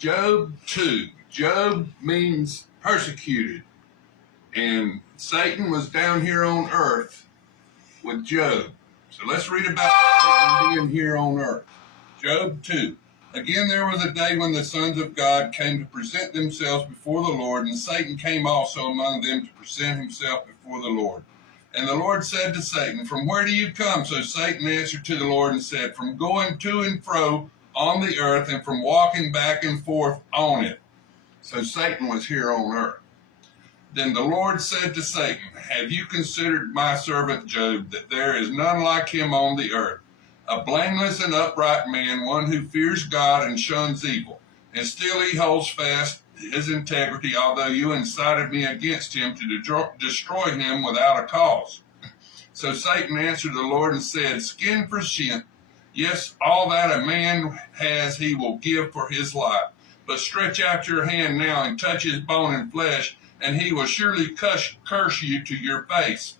Job 2. Job means persecuted. And Satan was down here on earth with Job. So let's read about Satan being here on earth. Job 2. Again, there was a day when the sons of God came to present themselves before the Lord, and Satan came also among them to present himself before the Lord. And the Lord said to Satan, "From where do you come?" So Satan answered to the Lord and said, "From going to and fro on the earth, and from walking back and forth on it." So Satan was here on earth. Then the Lord said to Satan, "Have you considered my servant Job, that there is none like him on the earth, a blameless and upright man, one who fears God and shuns evil? And still he holds fast his integrity, although you incited me against him to destroy him without a cause." So Satan answered the Lord and said, "Skin for skin, yes, all that a man has he will give for his life. But stretch out your hand now and touch his bone and flesh, and he will surely curse you to your face."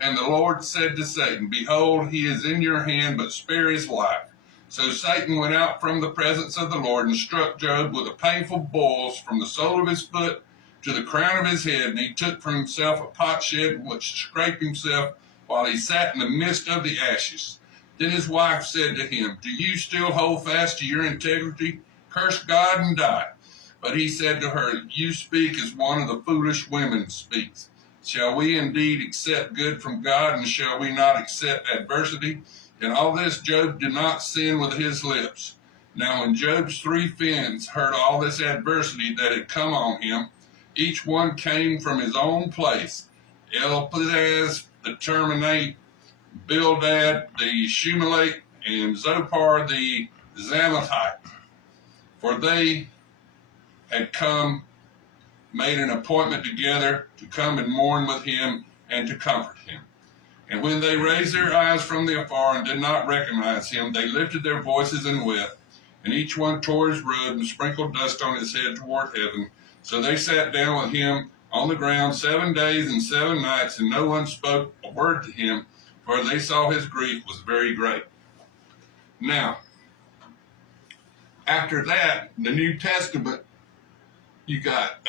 And the Lord said to Satan, "Behold, he is in your hand, but spare his life." So Satan went out from the presence of the Lord and struck Job with painful boils from the sole of his foot to the crown of his head. And he took for himself a potsherd in which scraped himself while he sat in the midst of the ashes. Then his wife said to him, "Do you still hold fast to your integrity? Curse God and die." But he said to her, "You speak as one of the foolish women speaks. Shall we indeed accept good from God, and shall we not accept adversity?" In all this Job did not sin with his lips. Now when Job's 3 friends heard all this adversity that had come on him, each one came from his own place: Eliphaz the Temanite, Bildad the Shulamite, and Zophar the Naamathite. For they had made an appointment together to come and mourn with him and to comfort him. And when they raised their eyes from the afar and did not recognize him, they lifted their voices and wept, and each one tore his robe and sprinkled dust on his head toward heaven. So they sat down with him on the ground 7 days and 7 nights, and no one spoke a word to him, for they saw his grief was very great. Now, after that, in the New Testament, you got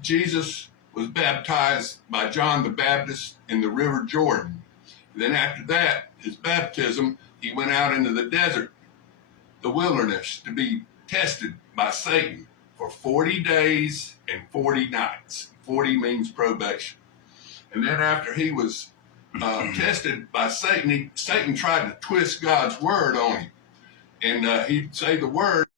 Jesus was baptized by John the Baptist in the River Jordan. Then after that, his baptism, he went out into the desert, the wilderness, to be tested by Satan for 40 days and 40 nights. 40 means probation. And then after he was tested by Satan, Satan tried to twist God's word on him. And he'd say the word,